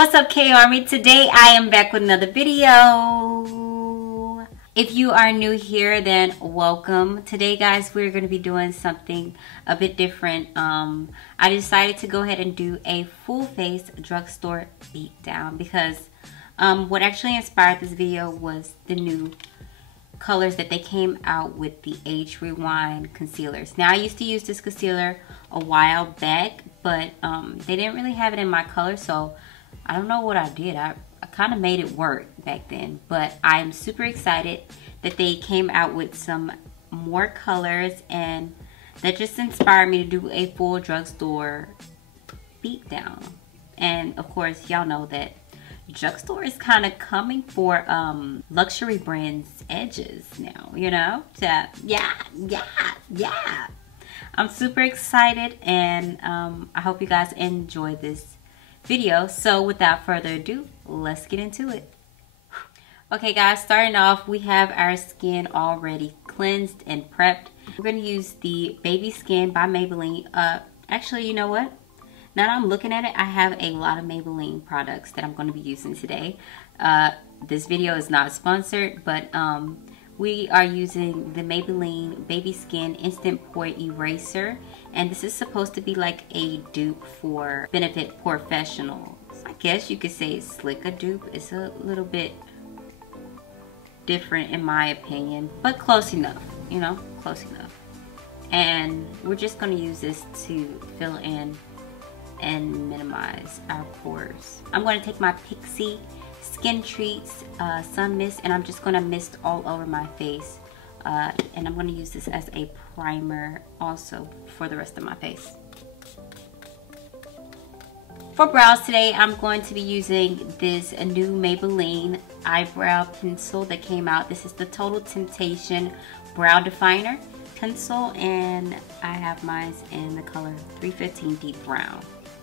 What's up, K-Army? Today I am back with another video. If you are new here, then welcome. Today, guys, we're going to be doing something a bit different. I decided to go ahead and do a full face drugstore beatdown because what actually inspired this video was the new colors that they came out with, the Age Rewind concealers. Now, I used to use this concealer a while back, but they didn't really have it in my color, so I don't know what I did. I kind of made it work back then, but I'm super excited that they came out with some more colors, and that just inspired me to do a full drugstore beatdown. And of course, y'all know that drugstore is kind of coming for luxury brands edges now, you know? So yeah. I'm super excited, and I hope you guys enjoy this video. So without further ado, let's get into it. Okay, guys, starting off, we have our skin already cleansed and prepped. We're going to use the Baby Skin by Maybelline. Actually, you know what? Now that I'm looking at it, I have a lot of Maybelline products that I'm going to be using today. This video is not sponsored, but we are using the Maybelline Baby Skin Instant Pore Eraser. And this is supposed to be like a dupe for Benefit Professionals. I guess you could say it's like a dupe. It's a little bit different in my opinion, but close enough, you know, close enough. And we're just going to use this to fill in and minimize our pores. I'm going to take my Pixie Skin Treats Sun Mist, and I'm just going to mist all over my face. And I'm going to use this as a primer also for the rest of my face. For brows today, I'm going to be using this new Maybelline eyebrow pencil that came out. This is the Total Temptation Brow Definer pencil, and I have mine in the color 315 Deep Brown.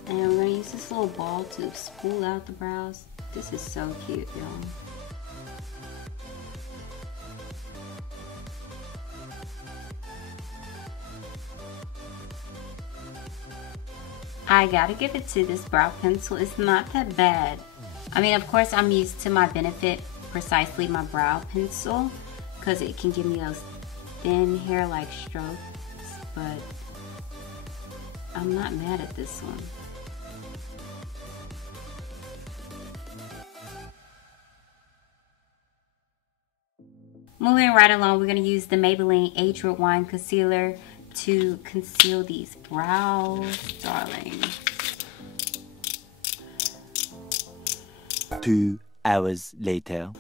And I'm going to use this little ball to spool out the brows. This is so cute, y'all. I gotta give it to this brow pencil. It's not that bad. I mean, of course, I'm used to my Benefit Precisely my brow pencil because it can give me those thin hair-like strokes, but I'm not mad at this one. Moving right along, we're going to use the Maybelline Age Rewind Concealer to conceal these brows, darling. 2 hours later.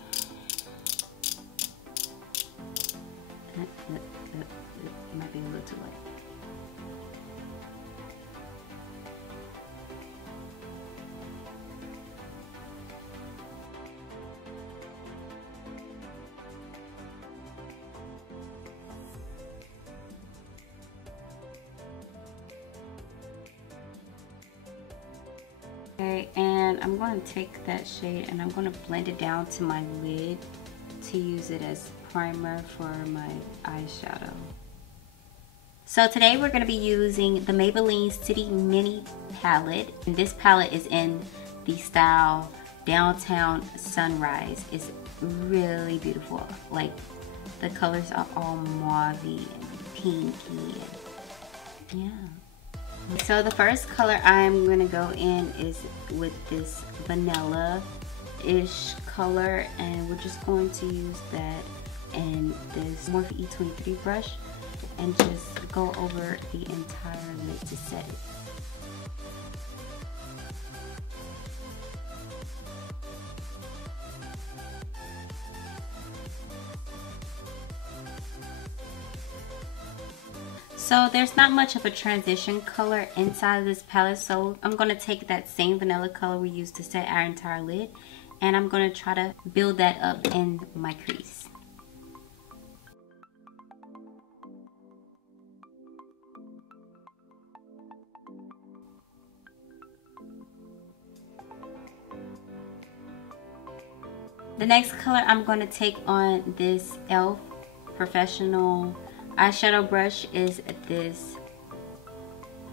It might be a little too late. Okay, and I'm going to take that shade and I'm going to blend it down to my lid to use it as primer for my eyeshadow. So today we're going to be using the Maybelline City Mini palette. And this palette is in the style Downtown Sunrise. It's really beautiful. Like, the colors are all mauvey and pinky. And yeah. So the first color I'm going to go in is with this vanilla-ish color, and we're just going to use that in this Morphe E23 brush and just go over the entire lid to set it. So there's not much of a transition color inside of this palette, so I'm going to take that same vanilla color we used to set our entire lid, and I'm going to try to build that up in my crease. The next color I'm going to take on this e.l.f. Professional eyeshadow brush is this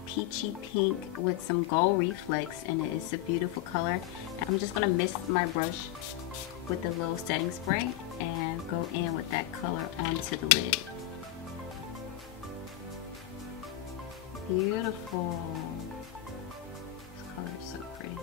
peachy pink with some gold reflex in it. It's a beautiful color. I'm just gonna mist my brush with the little setting spray and go in with that color onto the lid. Beautiful. This color is so pretty.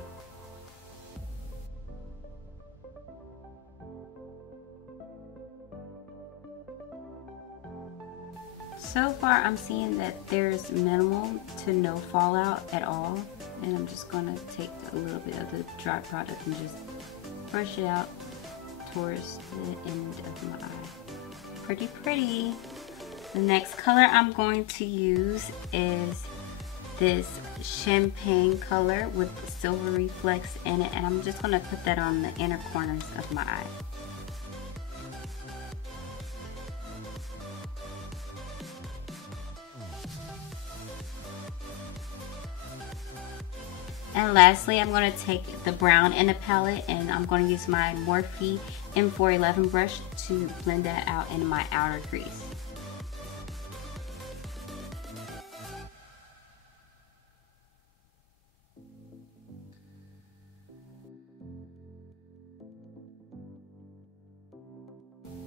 So far I'm seeing that there's minimal to no fallout at all, and I'm just going to take a little bit of the dry product and just brush it out towards the end of my eye. Pretty pretty. The next color I'm going to use is this champagne color with silver reflex in it, and I'm just going to put that on the inner corners of my eye. And lastly, I'm going to take the brown in the palette and I'm going to use my Morphe M411 brush to blend that out in my outer crease.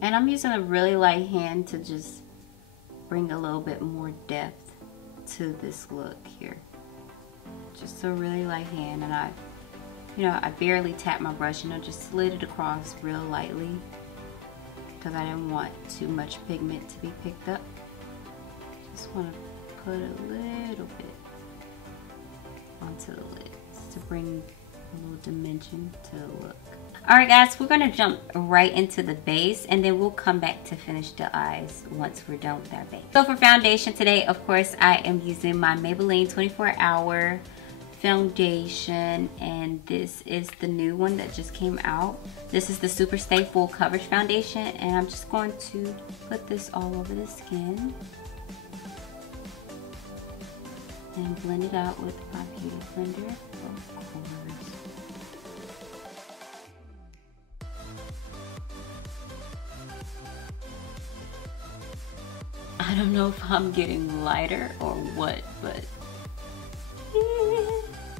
And I'm using a really light hand to just bring a little bit more depth to this look here. Just a really light hand, and I barely tapped my brush, just slid it across real lightly because I didn't want too much pigment to be picked up. Just want to put a little bit onto the lids to bring a little dimension to the look. Alright guys, we're going to jump right into the base, and then we'll come back to finish the eyes once we're done with our base. So for foundation today, of course, I am using my Maybelline 24 Hour foundation, and this is the new one that just came out. This is the Super Stay Full Coverage Foundation, and I'm just going to put this all over the skin and blend it out with my beauty blender, of course. I don't know if I'm getting lighter or what, but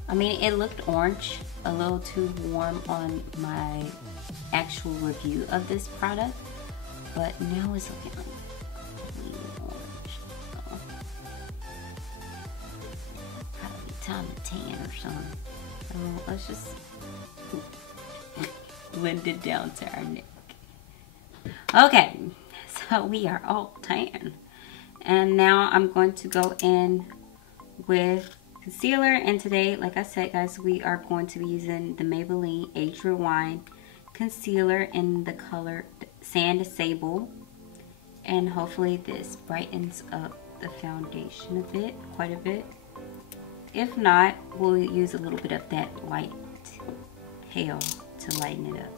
I mean, it looked orange, a little too warm on my actual review of this product, but now it's looking like really orange. So probably time to tan or something. So let's just blend it down to our neck. Okay, so we are all tan. And now I'm going to go in with concealer, and today, like I said guys, we are going to be using the Maybelline Age Rewind concealer in the color Sand Sable, and hopefully this brightens up the foundation a bit, quite a bit. If not, we'll use a little bit of that light pale to lighten it up.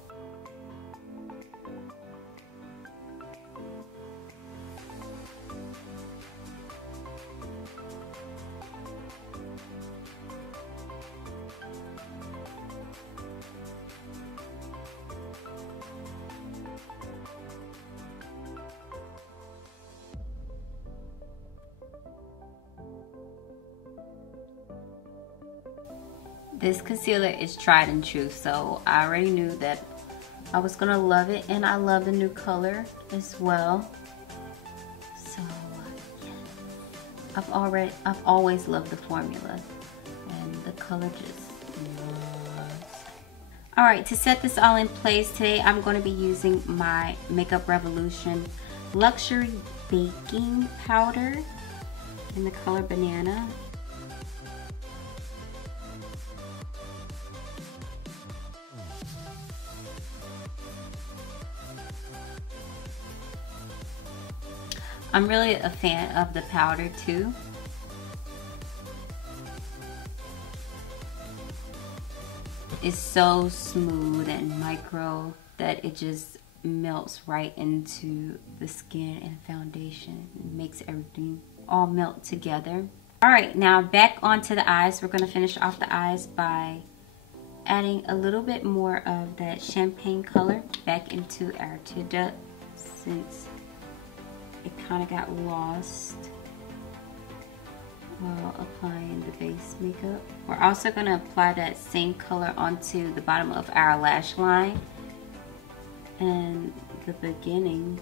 This concealer is tried and true, so I already knew that I was gonna love it, and I love the new color as well. So yeah, I've always loved the formula, and the color just loves. All right, to set this all in place today, I'm going to be using my Makeup Revolution Luxury Baking Powder in the color Banana. I'm really a fan of the powder too. It's so smooth and micro that it just melts right into the skin and foundation. It makes everything all melt together. Alright, now back onto the eyes. We're going to finish off the eyes by adding a little bit more of that champagne color back into our tear duct, since it kind of got lost while applying the base makeup. We're also going to apply that same color onto the bottom of our lash line and the beginning,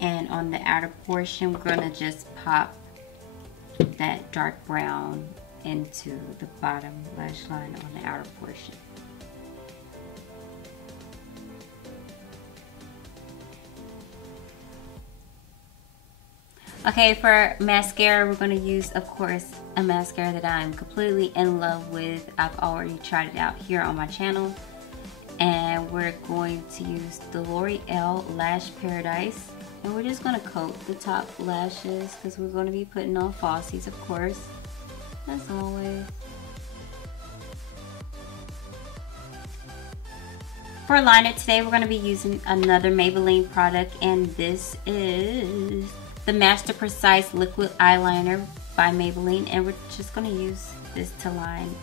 and on the outer portion we're going to just pop that dark brown into the bottom lash line on the outer portion. Okay, for mascara, we're going to use, of course, a mascara that I'm completely in love with. I've already tried it out here on my channel. And we're going to use the L'Oreal Lash Paradise. And we're just going to coat the top lashes because we're going to be putting on falsies, of course, as always. For liner today, we're going to be using another Maybelline product, and this is the Master Precise Liquid Eyeliner by Maybelline, and we're just going to use this to line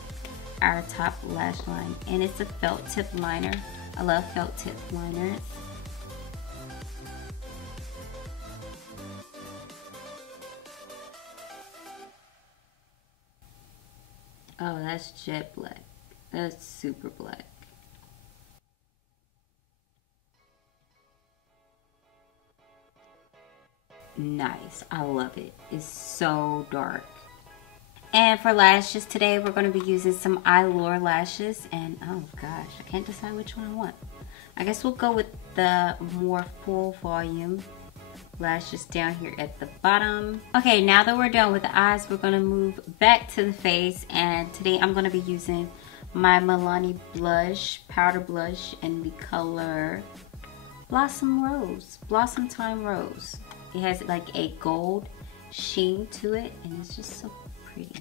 our top lash line, and it's a felt tip liner. I love felt tip liners. Oh, that's jet black. That's super black. Nice. I love it. It's so dark. And for lashes today, we're going to be using some Allure lashes. And oh gosh, I can't decide which one I want. I guess we'll go with the more full volume lashes down here at the bottom. Okay, now that we're done with the eyes, we're going to move back to the face. And today I'm going to be using my Milani blush, powder blush, in the color Blossom Rose, Blossom Time Rose. It has like a gold sheen to it, and it's just so pretty.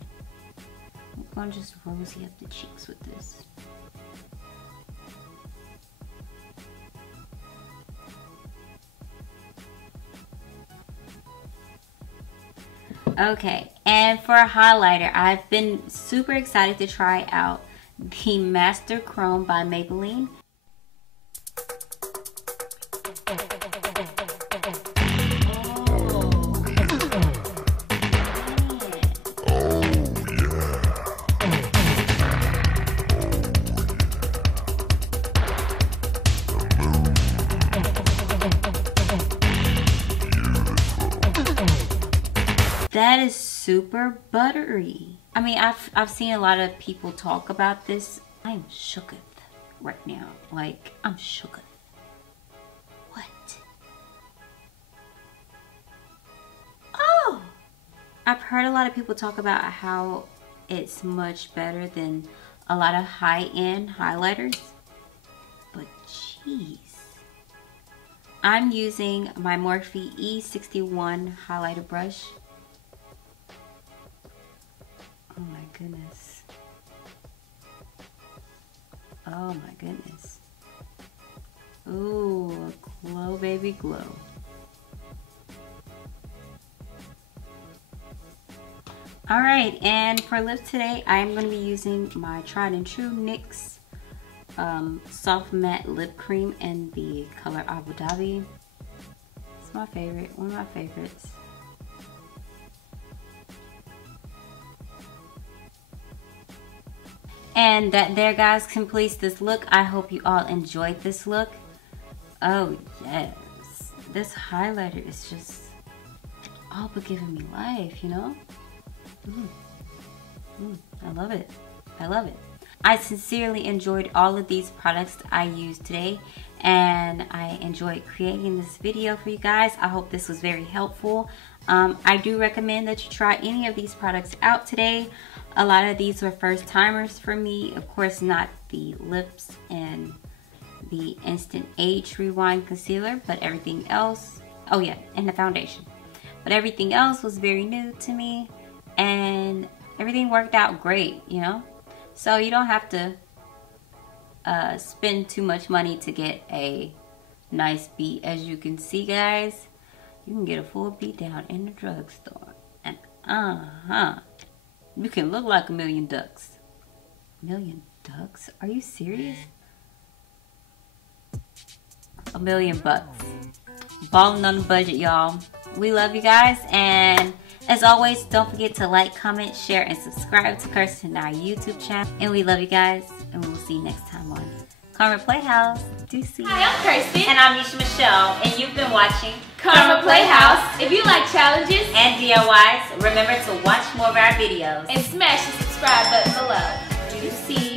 I'm going to just rosy up the cheeks with this. Okay, and for a highlighter, I've been super excited to try out the Master Chrome by Maybelline. That is super buttery. I mean, I've seen a lot of people talk about this. I'm shooketh right now. Like, I'm shooketh. What? Oh! I've heard a lot of people talk about how it's much better than a lot of high-end highlighters. But jeez. I'm using my Morphe E61 highlighter brush. Oh my goodness. Oh my goodness. Ooh, glow baby glow. Alright, and for lips today, I am going to be using my tried and true NYX Soft Matte Lip Cream in the color Abu Dhabi. It's my favorite, one of my favorites. And that there, guys, completes this look. I hope you all enjoyed this look. Oh yes, this highlighter is just all but giving me life, you know? I love it. I love it. I sincerely enjoyed all of these products I used today, and I enjoyed creating this video for you guys. I hope this was very helpful. I do recommend that you try any of these products out today. A lot of these were first timers for me. Of course, not the lips and the Instant Age Rewind Concealer, but everything else, oh yeah, and the foundation. But everything else was very new to me, and everything worked out great, you know? So you don't have to spend too much money to get a nice beat. As you can see, guys, you can get a full beat down in the drugstore. And you can look like a million ducks. $1,000,000 ducks? Are you serious? $1,000,000 bucks. Balling on the budget, y'all. We love you guys, and As always, don't forget to like, comment, share, and subscribe to Kirsten and our YouTube channel. And we love you guys, and we will see you next time on Karma Playhouse. Deuces. Hi, I'm Kirsten. And I'm Miesha Michelle, and you've been watching Karma Playhouse. If you like challenges and DIYs, remember to watch more of our videos. and smash the subscribe button below. Deuces.